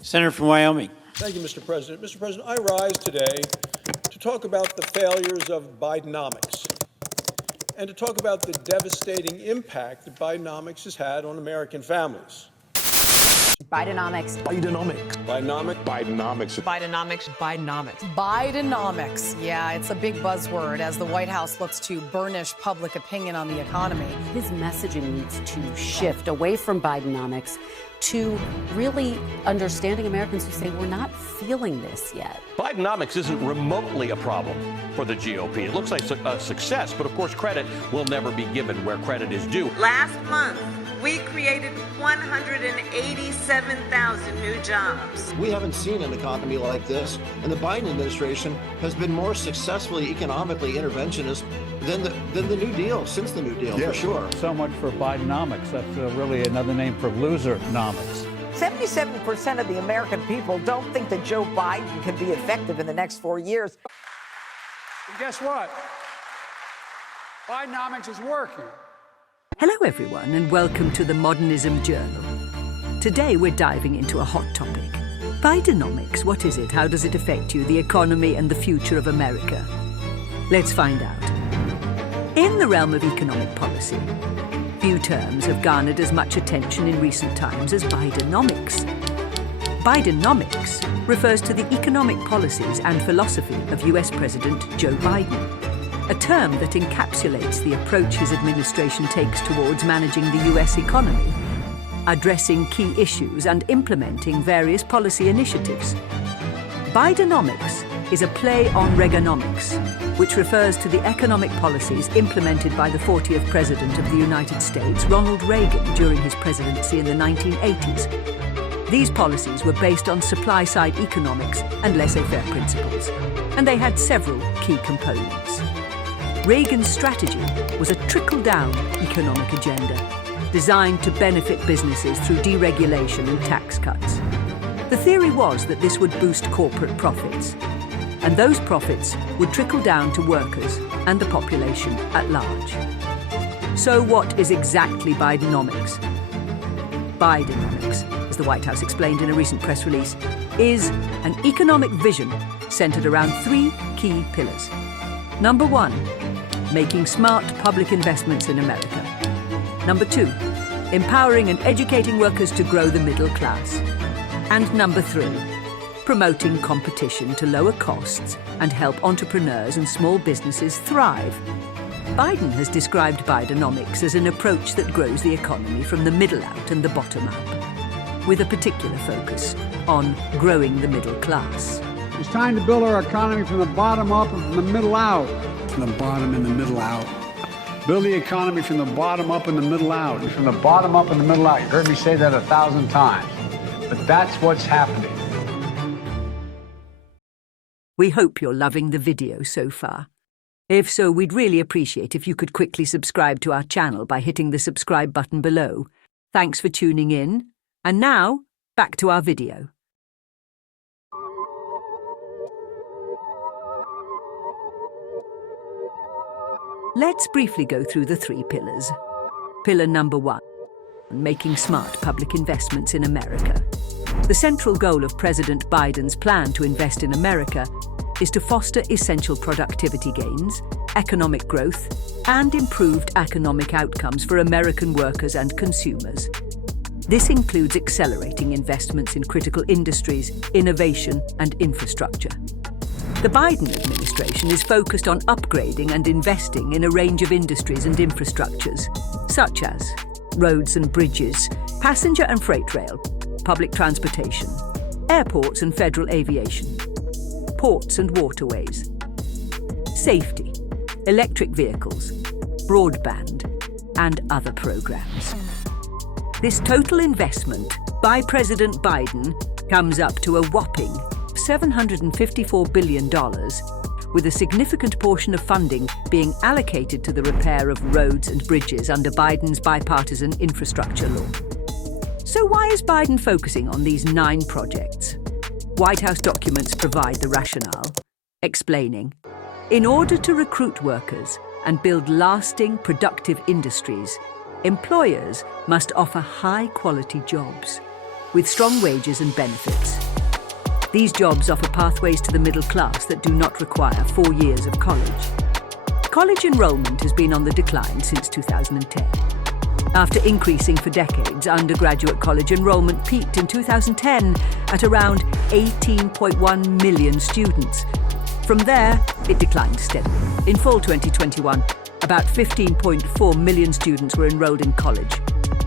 Senator from Wyoming. Thank you, Mr. President. Mr. President, I rise today to talk about the failures of Bidenomics and to talk about the devastating impact that Bidenomics has had on American families. Bidenomics. Bidenomics. Bidenomics. Bidenomics. Bidenomics. Bidenomics. Bidenomics. Yeah, it's a big buzzword as the White House looks to burnish public opinion on the economy. His messaging needs to shift away from Bidenomics to really understanding Americans who say we're not feeling this yet. Bidenomics isn't remotely a problem for the GOP. It looks like a success, but of course credit will never be given where credit is due. Last month, we created 187,000 new jobs. We haven't seen an economy like this, and the Biden administration has been more successfully economically interventionist than the New Deal, since the New Deal, for sure. So much for Bidenomics. That's really another name for losernomics. 77% of the American people don't think that Joe Biden can be effective in the next 4 years. And guess what? Bidenomics is working. Hello everyone and welcome to the Modernism Journal. Today we're diving into a hot topic. Bidenomics, what is it? How does it affect you, the economy and the future of America? Let's find out. In the realm of economic policy, few terms have garnered as much attention in recent times as Bidenomics. Bidenomics refers to the economic policies and philosophy of US President Joe Biden, a term that encapsulates the approach his administration takes towards managing the US economy, addressing key issues and implementing various policy initiatives. Bidenomics is a play on Reaganomics, which refers to the economic policies implemented by the 40th President of the United States, Ronald Reagan, during his presidency in the 1980s. These policies were based on supply-side economics and laissez-faire principles, and they had several key components. Reagan's strategy was a trickle-down economic agenda designed to benefit businesses through deregulation and tax cuts. The theory was that this would boost corporate profits, and those profits would trickle down to workers and the population at large. So what is exactly Bidenomics? Bidenomics, as the White House explained in a recent press release, is an economic vision centered around three key pillars. Number one, making smart public investments in America. Number two, empowering and educating workers to grow the middle class. And number three, promoting competition to lower costs and help entrepreneurs and small businesses thrive. Biden has described Bidenomics as an approach that grows the economy from the middle out and the bottom up, with a particular focus on growing the middle class. It's time to build our economy from the bottom up and from the middle out. From the bottom and the middle out. Build the economy from the bottom up and the middle out. From the bottom up and the middle out. You heard me say that 1,000 times. But that's what's happening. We hope you're loving the video so far. If so, we'd really appreciate if you could quickly subscribe to our channel by hitting the subscribe button below. Thanks for tuning in. And now, back to our video. Let's briefly go through the three pillars. Pillar number one, making smart public investments in America. The central goal of President Biden's plan to invest in America is to foster essential productivity gains, economic growth, and improved economic outcomes for American workers and consumers. This includes accelerating investments in critical industries, innovation, and infrastructure. The Biden administration is focused on upgrading and investing in a range of industries and infrastructures, such as roads and bridges, passenger and freight rail, public transportation, airports and federal aviation, ports and waterways, safety, electric vehicles, broadband, and other programs. This total investment by President Biden comes up to a whopping $754 billion, with a significant portion of funding being allocated to the repair of roads and bridges under Biden's bipartisan infrastructure law. So why is Biden focusing on these 9 projects? White House documents provide the rationale, explaining, in order to recruit workers and build lasting, productive industries, employers must offer high-quality jobs. with strong wages and benefits. These jobs offer pathways to the middle class that do not require 4 years of college. College enrollment has been on the decline since 2010. After increasing for decades, undergraduate college enrollment peaked in 2010 at around 18.1 million students. From there, it declined steadily. In fall 2021, about 15.4 million students were enrolled in college.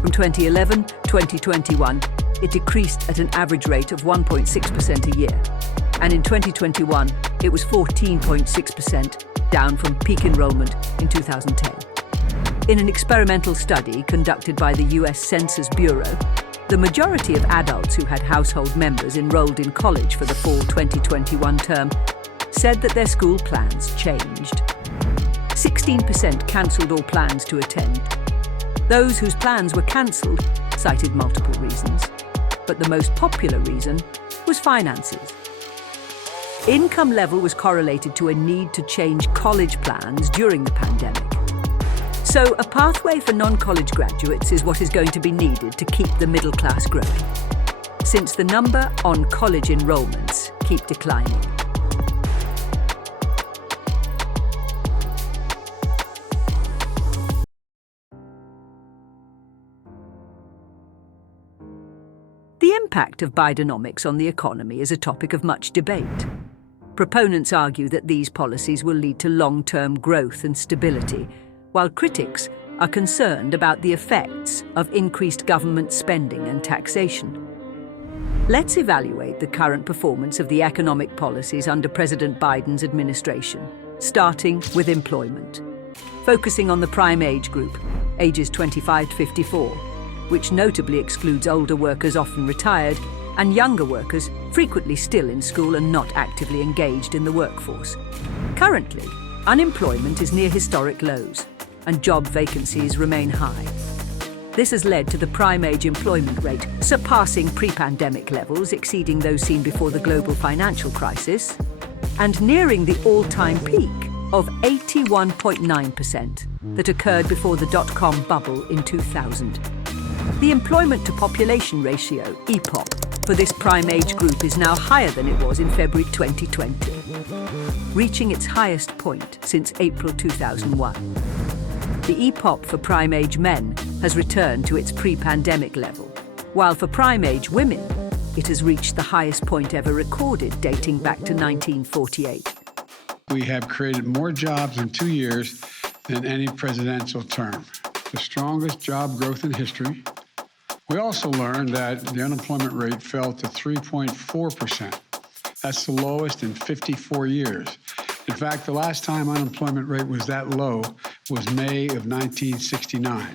From 2011 to 2021, it decreased at an average rate of 1.6% a year. And in 2021, it was 14.6%, down from peak enrollment in 2010. In an experimental study conducted by the US Census Bureau, the majority of adults who had household members enrolled in college for the fall 2021 term said that their school plans changed. 16% cancelled all plans to attend. Those whose plans were cancelled cited multiple reasons, but the most popular reason was finances. Income level was correlated to a need to change college plans during the pandemic. So a pathway for non-college graduates is what is going to be needed to keep the middle class growing, since the number on college enrollments keep declining. The impact of Bidenomics on the economy is a topic of much debate. Proponents argue that these policies will lead to long-term growth and stability, while critics are concerned about the effects of increased government spending and taxation. Let's evaluate the current performance of the economic policies under President Biden's administration, starting with employment. Focusing on the prime age group, ages 25 to 54, which notably excludes older workers often retired and younger workers frequently still in school and not actively engaged in the workforce. Currently, unemployment is near historic lows and job vacancies remain high. This has led to the prime age employment rate surpassing pre-pandemic levels, exceeding those seen before the global financial crisis, and nearing the all-time peak of 81.9% that occurred before the dot-com bubble in 2000. The employment to population ratio, EPOP, for this prime age group is now higher than it was in February 2020, reaching its highest point since April 2001. The EPOP for prime age men has returned to its pre-pandemic level, while for prime age women, it has reached the highest point ever recorded, dating back to 1948. We have created more jobs in 2 years than any presidential term, the strongest job growth in history. We also learned that the unemployment rate fell to 3.4%. That's the lowest in 54 years. In fact, the last time unemployment rate was that low was May of 1969.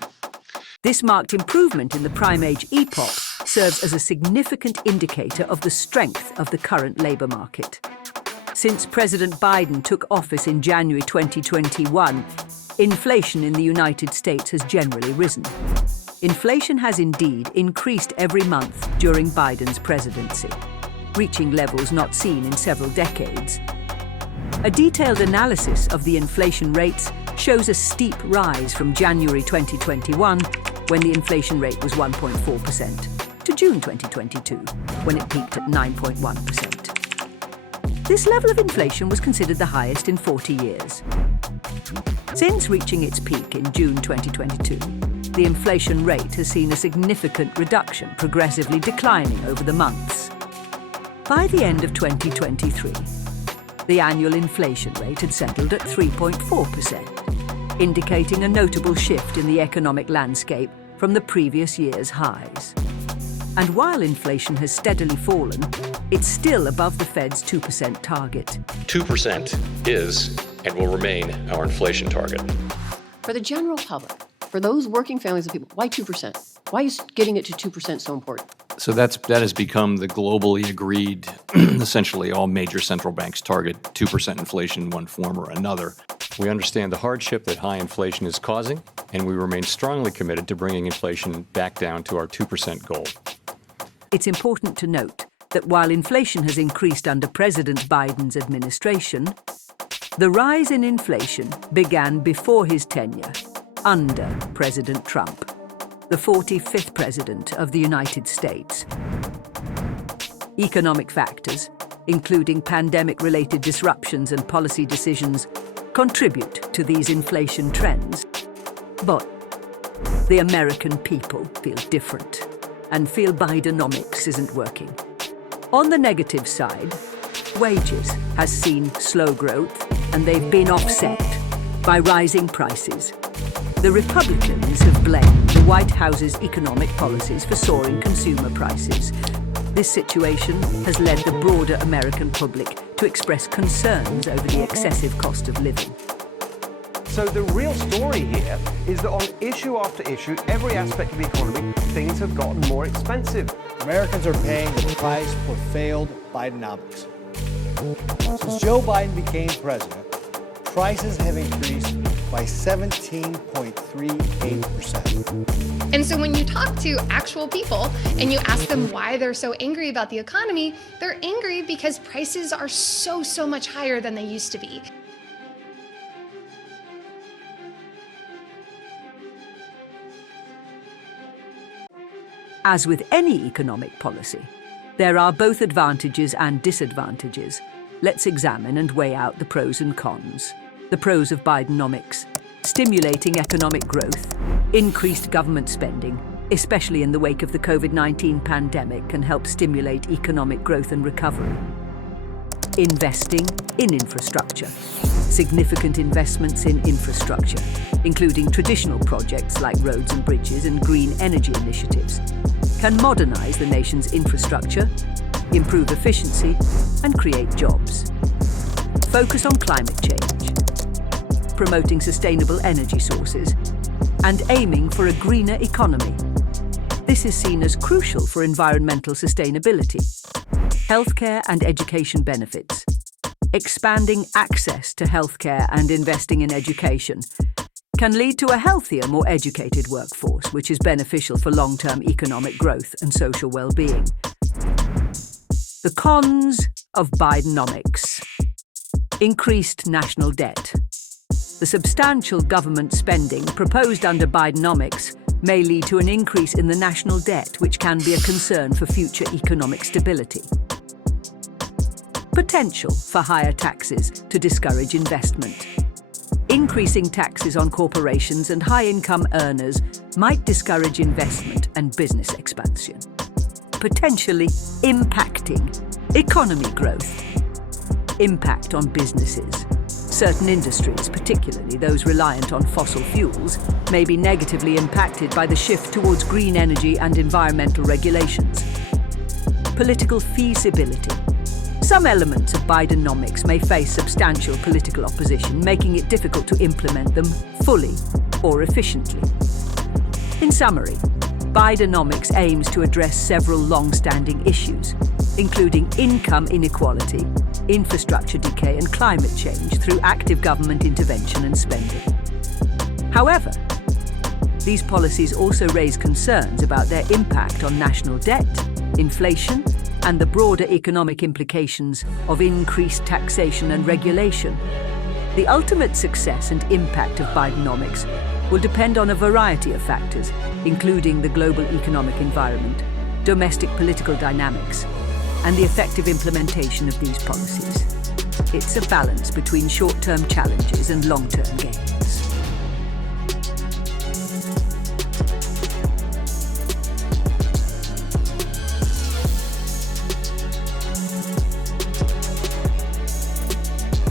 This marked improvement in the prime age EPOP serves as a significant indicator of the strength of the current labour market. Since President Biden took office in January 2021, inflation in the United States has generally risen. Inflation has indeed increased every month during Biden's presidency, reaching levels not seen in several decades. A detailed analysis of the inflation rates shows a steep rise from January 2021, when the inflation rate was 1.4%, to June 2022, when it peaked at 9.1%. This level of inflation was considered the highest in 40 years. Since reaching its peak in June 2022, the inflation rate has seen a significant reduction, progressively declining over the months. By the end of 2023, the annual inflation rate had settled at 3.4%, indicating a notable shift in the economic landscape from the previous year's highs. And while inflation has steadily fallen, it's still above the Fed's 2% target. 2% is and will remain our inflation target. For the general public, for those working families of people, why 2%? Why is getting it to 2% so important? So that has become the globally agreed, essentially all major central banks target 2% inflation in one form or another. We understand the hardship that high inflation is causing, and we remain strongly committed to bringing inflation back down to our 2% goal. It's important to note that while inflation has increased under President Biden's administration, the rise in inflation began before his tenure, under President Trump, the 45th President of the United States. Economic factors, including pandemic-related disruptions and policy decisions, contribute to these inflation trends. But the American people feel different and feel Bidenomics isn't working. On the negative side, wages has seen slow growth and they've been offset by rising prices. The Republicans have blamed the White House's economic policies for soaring consumer prices. This situation has led the broader American public to express concerns over the excessive cost of living. So the real story here is that on issue after issue, every aspect of the economy, things have gotten more expensive. Americans are paying the price for failed Bidenomics. Since Joe Biden became president, prices have increased by 17.38%. And so when you talk to actual people and you ask them why they're so angry about the economy, they're angry because prices are so much higher than they used to be. As with any economic policy, there are both advantages and disadvantages. Let's examine and weigh out the pros and cons. The pros of Bidenomics: stimulating economic growth, increased government spending, especially in the wake of the COVID-19 pandemic, can help stimulate economic growth and recovery. Investing in infrastructure. Significant investments in infrastructure, including traditional projects like roads and bridges and green energy initiatives, can modernize the nation's infrastructure, improve efficiency, and create jobs. Focus on climate change, promoting sustainable energy sources, and aiming for a greener economy. This is seen as crucial for environmental sustainability. Healthcare and education benefits. Expanding access to healthcare and investing in education can lead to a healthier, more educated workforce, which is beneficial for long-term economic growth and social well-being. The cons of Bidenomics. Increased national debt. The substantial government spending proposed under Bidenomics may lead to an increase in the national debt, which can be a concern for future economic stability. Potential for higher taxes to discourage investment. Increasing taxes on corporations and high-income earners might discourage investment and business expansion, potentially impacting economy growth. Impact on businesses. Certain industries, particularly those reliant on fossil fuels, may be negatively impacted by the shift towards green energy and environmental regulations. Political feasibility. Some elements of Bidenomics may face substantial political opposition, making it difficult to implement them fully or efficiently. In summary, Bidenomics aims to address several long-standing issues, including income inequality, infrastructure decay, and climate change through active government intervention and spending. However, these policies also raise concerns about their impact on national debt, inflation, and the broader economic implications of increased taxation and regulation. The ultimate success and impact of Bidenomics will depend on a variety of factors, including the global economic environment, domestic political dynamics, and the effective implementation of these policies. It's a balance between short-term challenges and long-term gains.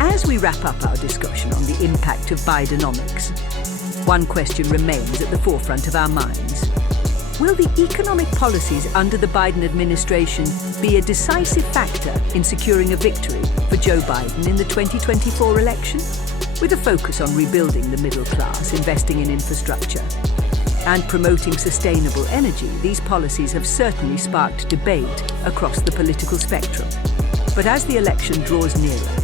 As we wrap up our discussion on the impact of Bidenomics, one question remains at the forefront of our minds. Will the economic policies under the Biden administration be a decisive factor in securing a victory for Joe Biden in the 2024 election? With a focus on rebuilding the middle class, investing in infrastructure, and promoting sustainable energy, these policies have certainly sparked debate across the political spectrum. But as the election draws nearer,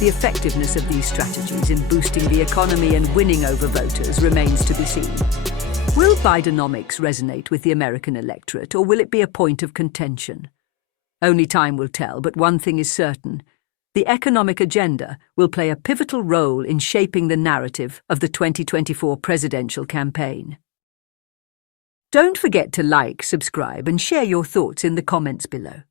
the effectiveness of these strategies in boosting the economy and winning over voters remains to be seen. Will Bidenomics resonate with the American electorate, or will it be a point of contention? Only time will tell, but one thing is certain. The economic agenda will play a pivotal role in shaping the narrative of the 2024 presidential campaign. Don't forget to like, subscribe, and share your thoughts in the comments below.